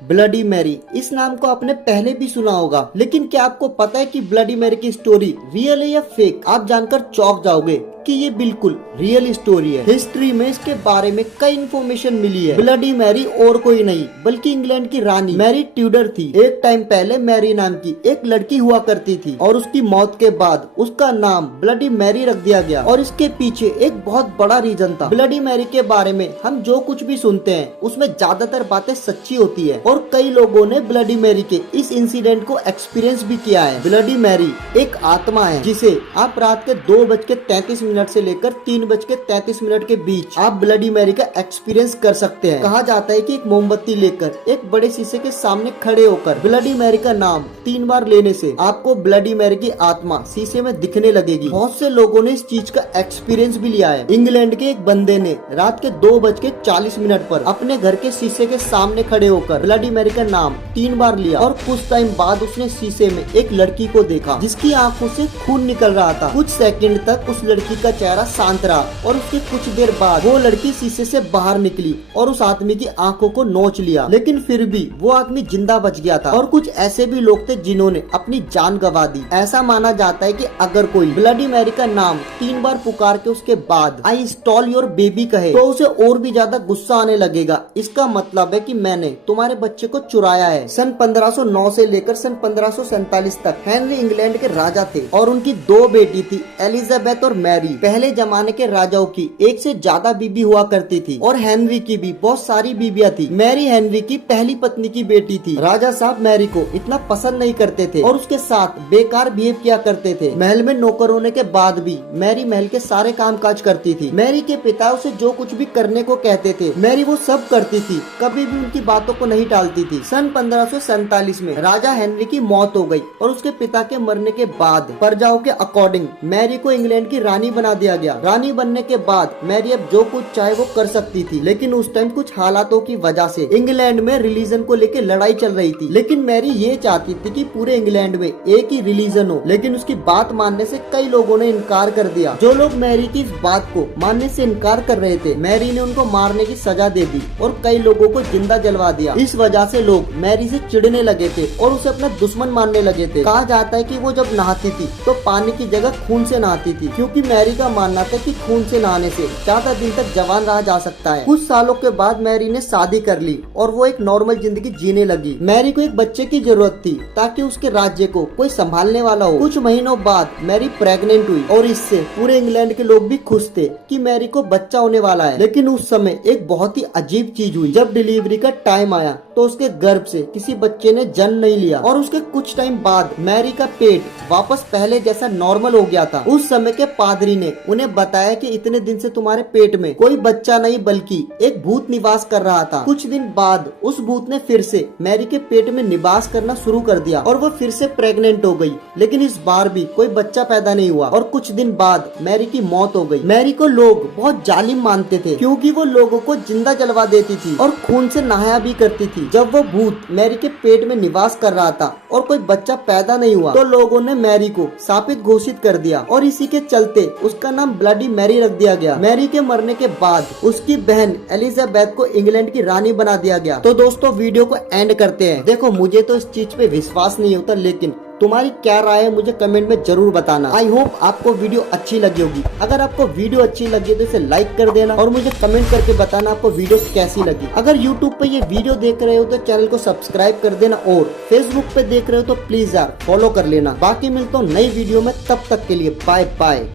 Bloody Mary, इस नाम को आपने पहले भी सुना होगा, लेकिन क्या आपको पता है कि ब्लडी मैरी की स्टोरी रियल है या फेक? आप जानकर चौंक जाओगे कि ये बिल्कुल रियल स्टोरी है। हिस्ट्री में इसके बारे में कई इन्फॉर्मेशन मिली है। ब्लडी मैरी और कोई नहीं बल्कि इंग्लैंड की रानी मैरी ट्यूडर थी। एक टाइम पहले मैरी नाम की एक लड़की हुआ करती थी और उसकी मौत के बाद उसका नाम ब्लडी मैरी रख दिया गया और इसके पीछे एक बहुत बड़ा रीजन था। ब्लडी मैरी के बारे में हम जो कुछ भी सुनते हैं उसमें ज्यादातर बातें सच्ची होती है और कई लोगों ने ब्लडी मैरी के इस इंसिडेंट को एक्सपीरियंस भी किया है। ब्लडी मैरी एक आत्मा है जिसे आप रात के 2:33 से लेकर 3:33 के बीच आप ब्लडी मैरी का एक्सपीरियंस कर सकते हैं। कहा जाता है कि एक मोमबत्ती लेकर एक बड़े शीशे के सामने खड़े होकर ब्लडी मैरी का नाम 3 बार लेने से आपको ब्लडी मैरी की आत्मा शीशे में दिखने लगेगी। बहुत से लोगों ने इस चीज का एक्सपीरियंस भी लिया है। इंग्लैंड के एक बंदे ने रात के 2:40 पर अपने घर के शीशे के सामने खड़े होकर ब्लडी मैरी का नाम 3 बार लिया और कुछ टाइम बाद उसने शीशे में एक लड़की को देखा जिसकी आंखों से खून निकल रहा था। कुछ सेकंड तक उस लड़की का चेहरा शांत रहा और उसके कुछ देर बाद वो लड़की शीशे से बाहर निकली और उस आदमी की आंखों को नोच लिया, लेकिन फिर भी वो आदमी जिंदा बच गया था। और कुछ ऐसे भी लोग थे जिन्होंने अपनी जान गंवा दी। ऐसा माना जाता है कि अगर कोई ब्लडी मैरी का नाम 3 बार पुकार के उसके बाद आई स्टॉल योर बेबी कहे तो उसे और भी ज्यादा गुस्सा आने लगेगा। इसका मतलब है कि मैंने तुम्हारे बच्चे को चुराया है। सन 1509 से लेकर सन 1547 तक हेनरी इंग्लैंड के राजा थे और उनकी 2 बेटी थी, एलिजाबेथ और मैरी। पहले जमाने के राजाओं की एक से ज्यादा बीबी हुआ करती थी और हेनरी की भी बहुत सारी बीबियां थी। मैरी हेनरी की पहली पत्नी की बेटी थी। राजा साहब मैरी को इतना पसंद नहीं करते थे और उसके साथ बेकार बिहेव किया करते थे। महल में नौकर होने के बाद भी मैरी महल के सारे काम काज करती थी। मैरी के पिता उसे जो कुछ भी करने को कहते थे मैरी वो सब करती थी, कभी भी उनकी बातों को नहीं टालती थी। सन 1547 में राजा हेनरी की मौत हो गई और उसके पिता के मरने के बाद प्रजाओं के अकॉर्डिंग मैरी को इंग्लैंड की रानी बना दिया गया। रानी बनने के बाद मैरी अब जो कुछ चाहे वो कर सकती थी, लेकिन उस टाइम कुछ हालातों की वजह से इंग्लैंड में रिलीजन को लेकर लड़ाई चल रही थी। लेकिन मैरी ये चाहती थी कि पूरे इंग्लैंड में एक ही रिलीजन हो, लेकिन उसकी बात मानने से कई लोगों ने इनकार कर दिया। जो लोग मैरी की इस बात को मानने से इनकार कर रहे थे मैरी ने उनको मारने की सजा दे दी और कई लोगों को जिंदा जलवा दिया। इस वजह से लोग मैरी से चिढ़ने लगे थे और उसे अपना दुश्मन मानने लगे थे। कहा जाता है कि वो जब नहाती थी तो पानी की जगह खून से नहाती थी, क्योंकि मैरी का मानना था कि खून से नहाने से ज्यादा दिन तक जवान रहा जा सकता है। कुछ सालों के बाद मैरी ने शादी कर ली और वो एक नॉर्मल जिंदगी जीने लगी। मैरी को एक बच्चे की जरूरत थी ताकि उसके राज्य को कोई संभालने वाला हो। कुछ महीनों बाद मैरी प्रेग्नेंट हुई और इससे पूरे इंग्लैंड के लोग भी खुश थे कि मैरी को बच्चा होने वाला है। लेकिन उस समय एक बहुत ही अजीब चीज हुई। जब डिलीवरी का टाइम आया तो उसके गर्भ से किसी बच्चे ने जन्म नहीं लिया और उसके कुछ टाइम बाद मैरी का पेट वापस पहले जैसा नॉर्मल हो गया था। उस समय के पादरी ने उन्हें बताया कि इतने दिन से तुम्हारे पेट में कोई बच्चा नहीं बल्कि एक भूत निवास कर रहा था। कुछ दिन बाद उस भूत ने फिर से मैरी के पेट में निवास करना शुरू कर दिया और वो फिर से प्रेग्नेंट हो गई, लेकिन इस बार भी कोई बच्चा पैदा नहीं हुआ और कुछ दिन बाद मैरी की मौत हो गई। मैरी को लोग बहुत जालिम मानते थे क्योंकि वो लोगों को जिंदा जलवा देती थी और खून से नहाया भी करती थी। जब वो भूत मैरी के पेट में निवास कर रहा था और कोई बच्चा पैदा नहीं हुआ तो लोगों ने मैरी को शापित घोषित कर दिया और इसी के चलते उसका नाम ब्लडी मैरी रख दिया गया। मैरी के मरने के बाद उसकी बहन एलिजाबेथ को इंग्लैंड की रानी बना दिया गया। तो दोस्तों वीडियो को एंड करते हैं। देखो मुझे तो इस चीज पे विश्वास नहीं होता, लेकिन तुम्हारी क्या राय है मुझे कमेंट में जरूर बताना। आई होप आपको वीडियो अच्छी लगी होगी। अगर आपको वीडियो अच्छी लगी तो इसे लाइक कर देना और मुझे कमेंट करके बताना आपको वीडियो कैसी लगी। अगर यूट्यूब पे ये वीडियो देख रहे हो तो चैनल को सब्सक्राइब कर देना और फेसबुक पे देख रहे हो तो प्लीज यार फॉलो कर लेना। बाकी मिलता हूँ नई वीडियो में, तब तक के लिए बाय बाय।